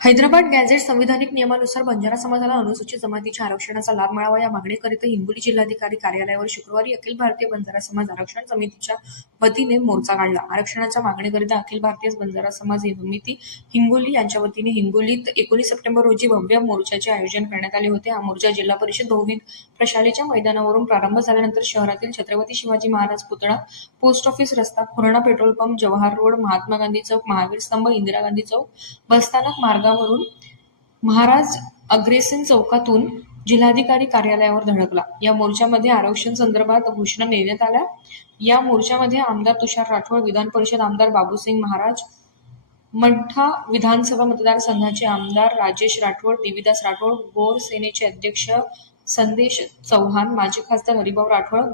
Hyderabad gadget संविधानिक नियमानुसार बंजारा समाजाला अनुसूचित जमातीच्या आरक्षणाचा लाभ मिळावा या मागणीकरिता हिंगोली जिल्हाधिकारी कार्यालयावर शुक्रवारी अखिल भारतीय बंजारा समाज आरक्षण समितीच्या वतीने मोर्चा काढला. आरक्षणाच्या मागणीकरिता अखिल भारतीय बंजारा समाज समिती हिंगोली यांच्या वतीने हिंगोलीत एकोणीस सप्टेंबर रोजी भव्य मोर्चाचे आयोजन करण्यात आले होते. हा मोर्चा जिल्हा परिषद बहुविध प्रशालेच्या मैदानावरून प्रारंभ झाल्यानंतर शहरातील छत्रपती शिवाजी महाराज पुतळा पोस्ट ऑफिस रस्ता Khurana petrol pump Jawahar road Mahatma Gandhi चौक महावीर स्तंभ इंदिरा गांधी चौक बसस्थानक मार्गावरून महाराज अग्रेसन चौकातून जिल्हाधिकारी कार्यालयावर धडकला. या मोर्चामध्ये आरक्षण संदर्भात घोषणा देण्यात आल्या. या मोर्चामध्ये आमदार तुषार राठोड विधान परिषद आमदार बाबूसिंग महाराज मंठा विधानसभा मतदारसंघाचे आमदार राजेश राठोड देविदास राठोड गोर सेनेचे अध्यक्ष संदेश चव्हाण माजी खासदार हरिभाऊ राठोड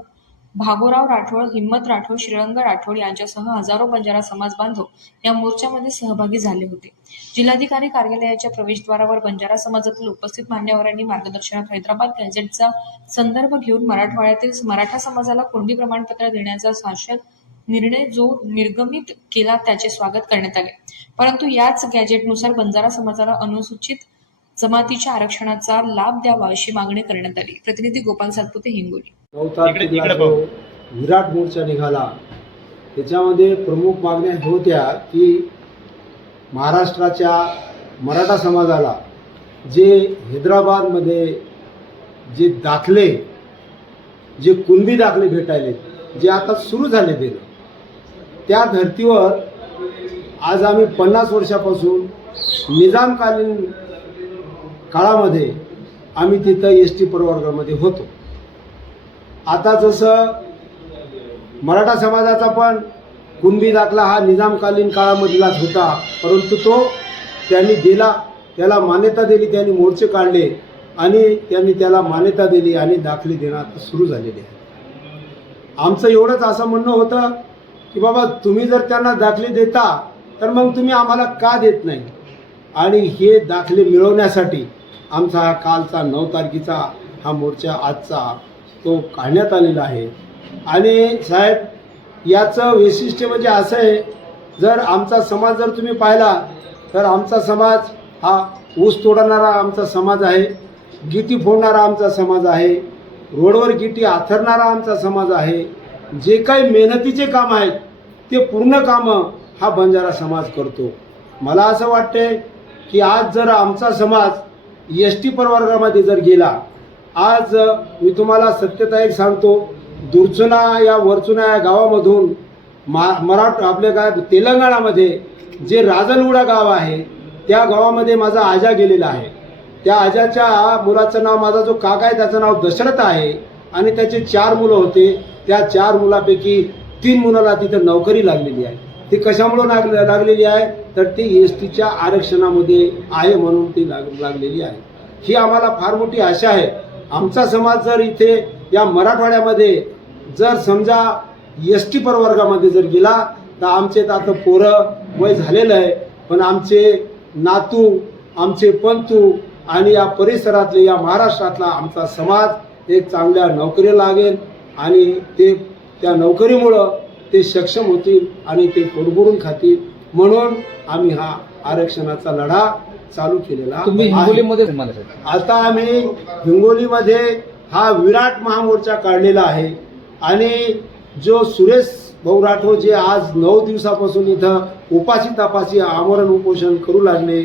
भागोराव राठोड हिम्मत राठोड श्रीरंग राठोड यांच्यासह हजारो बंजारा समाज बांधव या मोर्चामध्ये सहभागी झाले होते. जिल्हाधिकारी कार्यालयाच्या प्रवेशद्वारावर बंजारा समाजातील उपस्थित मान्यवरांनी मार्गदर्शनात हैदराबाद गॅझेटचा संदर्भ घेऊन मराठवाड्यातील मराठा समाजाला कोंडी प्रमाणपत्र देण्याचा शासन निर्णय जो निर्गमित केला त्याचे स्वागत करण्यात आले. परंतु याच गॅजेटनुसार बंजारा समाजाला अनुसूचित जमातीच्या आरक्षणाचा लाभ द्यावा अशी मागणी करण्यात आली प्रतिनिधी गोपाल सातपुते हिंगोली. विराट मोर्चा निघाला त्याच्यामध्ये प्रमुख मागण्या होत्या की महाराष्ट्राच्या मराठा समाजाला जे हैदराबादमध्ये जे दाखले जे कुणबी दाखले भेटायले जे आता सुरू झाले देणं त्या धर्तीवर आज आम्ही पन्नास वर्षापासून निजामकालीन काळामध्ये आम्ही तिथं एस टी प्रवर्गामध्ये होतो. आता जसं मराठा समाजाचा पण कुणबी दाखला हा निजामकालीन काळामधलाच होता परंतु तो त्यांनी दिला त्याला मान्यता दिली त्यांनी मोर्चे काढले आणि त्यांनी त्याला मान्यता दिली आणि दाखले देणं आता सुरू झालेले आहे. आमचं एवढंच असं म्हणणं होतं की बाबा तुम्ही जर त्यांना दाखले देता तर मग तुम्ही आम्हाला का देत नाही? आणि हे दाखले मिळवण्यासाठी आमचा हा कालचा नऊ तारखेचा हा मोर्चा आजचा तो काढण्यात आलेला आहे. आणि साहेब याचं वैशिष्ट्य म्हणजे असं आहे जर आमचा समाज जर तुम्ही पाहिला तर आमचा समाज हा ऊस तोडणारा आमचा समाज आहे गिटी फोडणारा आमचा समाज आहे रोडवर गिटी आथरणारा आमचा समाज आहे जे काही मेहनतीचे काम आहेत ते पूर्ण कामं हा बंजारा समाज करतो. मला असं वाटते की आज जर आमचा समाज एस टी प्रवर्गामध्ये जर गेला आज मी तुम्हाला सत्यता एक सांगतो दुर्चुना या वरचुना या गावामधून मा मराठ आपल्या काय तेलंगणामध्ये जे राजनउडा गाव आहे त्या गावामध्ये माझा आजा गेलेला आहे. त्या आजाच्या मुलाचं नाव माझा जो काका आहे त्याचं नाव दशरथ आहे आणि त्याचे चार मुलं होते. त्या चार मुलापैकी तीन मुलाला तिथं नोकरी लागलेली आहे. ती कशामुळं लाग लागलेली आहे? तर ती एस टीच्या आरक्षणामध्ये आहे म्हणून ती लाग लागलेली आहे. ही आम्हाला फार मोठी आशा आहे. आमचा समाज जर इथे या मराठवाड्यामध्ये जर समजा एस टी प्रवर्गामध्ये जर गेला तर आमचे तर आता पोरं वय झालेलं आहे पण आमचे नातू आमचे पंतू आणि या परिसरातले या महाराष्ट्रातला आमचा समाज एक चांगल्या नोकरीला लागेल आणि ते त्या नोकरीमुळं ते सक्षम होतील आणि ते पोटभरून खातील. म्हणून आम्ही हा आरक्षणाचा लढा चालू केलेला तुम्ही. हिंगोलीमध्ये. आता आम्ही हिंगोलीमध्ये हा विराट महामोर्चा काढलेला आहे आणि जो सुरेश भाऊ राठोड जे आज नऊ दिवसापासून इथं उपाशी तापासी आमरण उपोषण करू लागले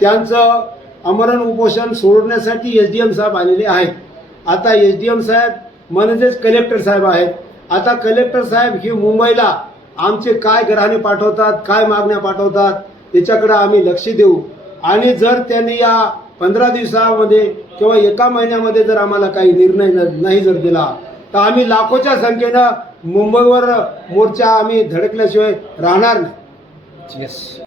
त्यांचं आमरण उपोषण सोडण्यासाठी एस डी एम साहेब आलेले आहेत आता एस डी एम साहेब म्हणजेच कलेक्टर साहेब आहेत आता कलेक्टर साहेब ही मुंबईला आमचे काय ग्रहाने पाठवतात काय मागण्या पाठवतात त्याच्याकडे आम्ही लक्ष देऊ. आणि जर त्यांनी या पंधरा दिवसामध्ये किंवा एका महिन्यामध्ये जर आम्हाला काही निर्णय नाही जर दिला तर आम्ही लाखोच्या संख्येनं मुंबईवर मोर्चा आम्ही धडकल्याशिवाय राहणार नाही. येस